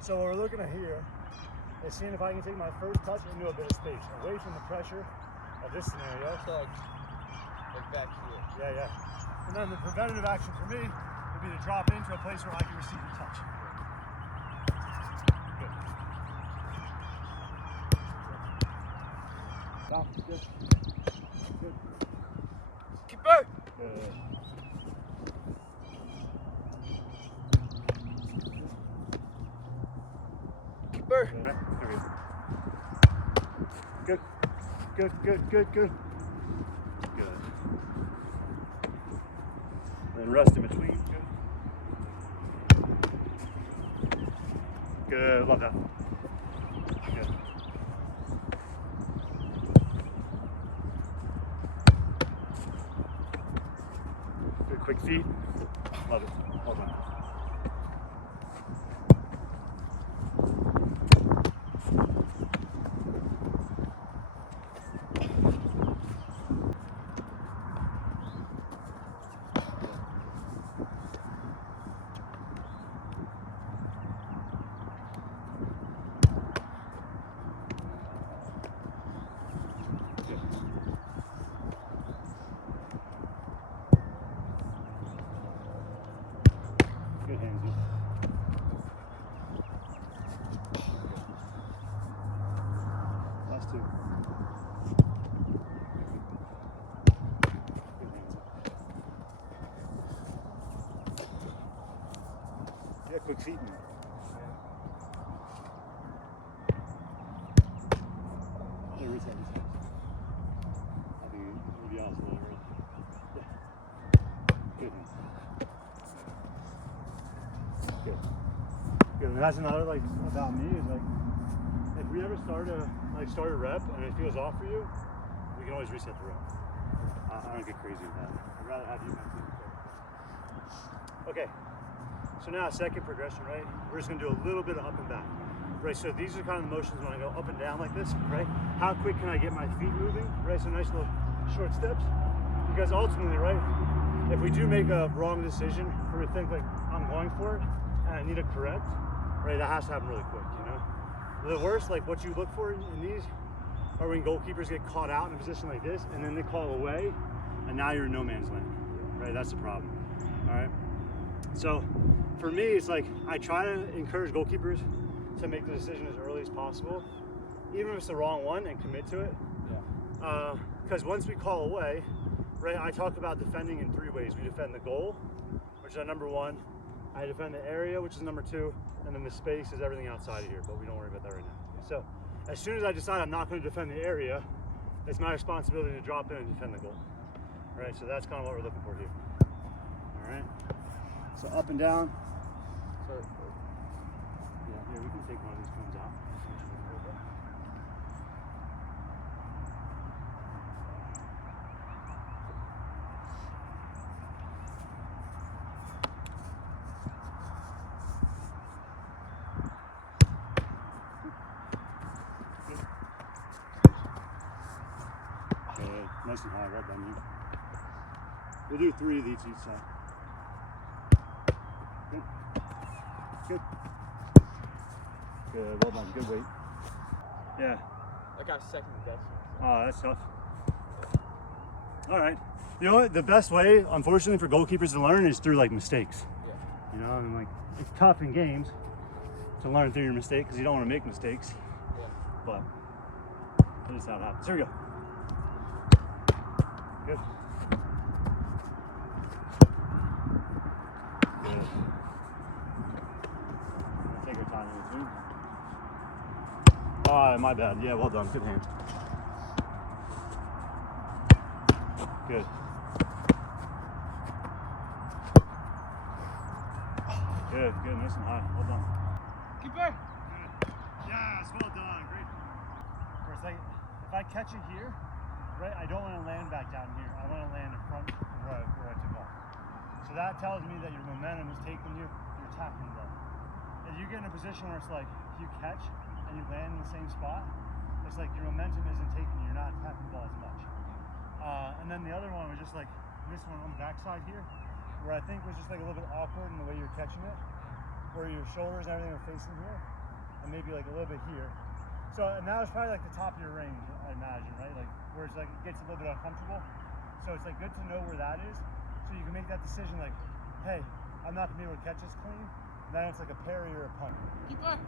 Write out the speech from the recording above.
So what we're looking at here is seeing if I can take my first touch into a bit of space, away from the pressure of this scenario. So like back here. Yeah. And then the preventative action for me would be to drop into a place where I can receive the touch. Good. Stop. Good. Good. Keep it. Good. Keeper. Good. Good. Good. Good. And rest in between. Good. Good. Love that. Good. Good quick feet. Love it. Well done. Good hands. Last two. Good hands. Yeah, quick feet. Yeah, reset. I'll be honest with you. Good hands. Good. Good. And that's another about me is if we ever start a rep and it feels off for you, we can always reset the rep. I don't get crazy with that. I'd rather have you mentally prepare. Okay. So now second progression, right? We're just gonna do a little bit of up and back. Right, so these are kind of the motions when I go up and down like this, right? How quick can I get my feet moving, right? So nice little short steps. Because ultimately, right, if we do make a wrong decision or we think I'm going for it and I need to correct, right, that has to happen really quick, you know? The worst, what you look for in these are when goalkeepers get caught out in a position like this and then they call away and now you're in no man's land, right? That's the problem, all right? So for me, it's I try to encourage goalkeepers to make the decision as early as possible, even if it's the wrong one, and commit to it. Because once we call away, right, I talk about defending in three ways. We defend the goal, which is our number one. I defend the area, which is number two, and then the space is everything outside of here, but we don't worry about that right now. So as soon as I decide I'm not going to defend the area, it's my responsibility to drop in and defend the goal. All right, so that's kind of what we're looking for here. All right, so up and down. So, yeah, here, we can take one of these cones out. Good. Nice and high, right down you. We'll do 3 of these each side. Good. Good. Good. Well done. Good weight. Yeah. I got second best. Oh, that's tough. All right. You know what? The best way, unfortunately, for goalkeepers to learn is through mistakes. Yeah. You know, and it's tough in games to learn through your mistake because you don't want to make mistakes. Yeah. But that is how it happens. Here we go. Good. Good. Take our time in between. Oh, my bad. Yeah, well done. Good hand. Good. Good, good. Nice and high. Well done. Keep it. Good. Yes, well done. Great. Of course, if I catch it here, right, I don't want to land back down here. I want to land in front of where I took off. So that tells me that your momentum is taking you, you're tapping the ball. If you get in a position where it's you catch and you land in the same spot, it's your momentum isn't taking you, you're not tapping the ball as much. And then the other one was just this one on the backside here, where I think was just like a little bit awkward in the way you're catching it, where your shoulders and everything are facing here, and maybe like a little bit here. So, and that was probably like the top of your range, I imagine, right? Like where it's like it gets a little bit uncomfortable. So it's like good to know where that is, so you can make that decision like, hey, I'm not gonna be able to catch this clean. And then it's like a parry or a punt. Keeper.